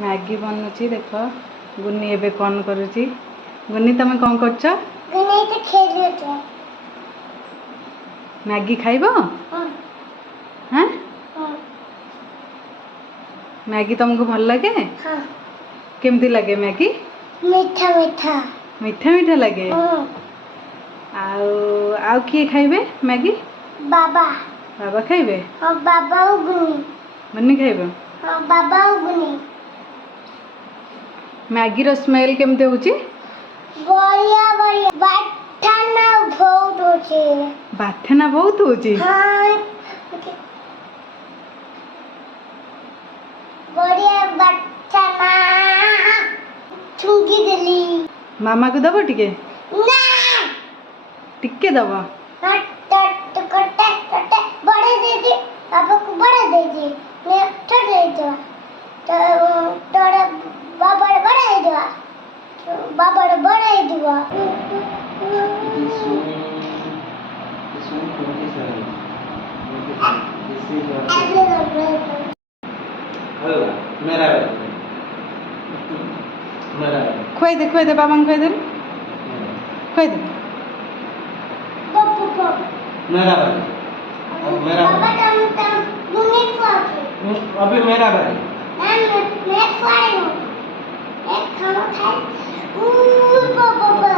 Maggi बनुची देख गुनी एबे कौन करुची गुनी तमे कौन करछ गुनी तो खेलुछ मैगी खाइबो हैं मैगी तुमको भल लगे हां केमती लगे मैगी मीठा मीठा मीठा मीठा लगे आउ किए खाइबे मैगी बाबा बाबा खाइबे हां बाबा और गुनी गुनी खाइबे हां बाबा और गुनी मैगी रो स्मेल केमते होची बढ़िया बढ़िया बाठना बहुत होची बाठना बहुत होची हां बढ़िया बाठना ठुंगी देली मामा को दबो टिके ना टिके दबो टट कटे कटे बड़े दे दे पापा को बड़ा दे दे मैं छोटे दे दो तो तोड़ा बाबा बड़ा दे दो बाबा बड़ा दे दो मेरा खोई दे बाबा खोई दे मेरा बाबा तम मुन्नी खाओगे अभी मेरा भाई मैं खाई हूं एक खाना खाए बाबा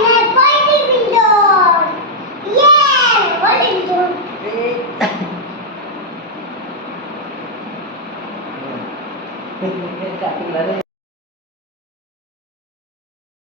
मैं पानी बिल्डर ये बोलिंग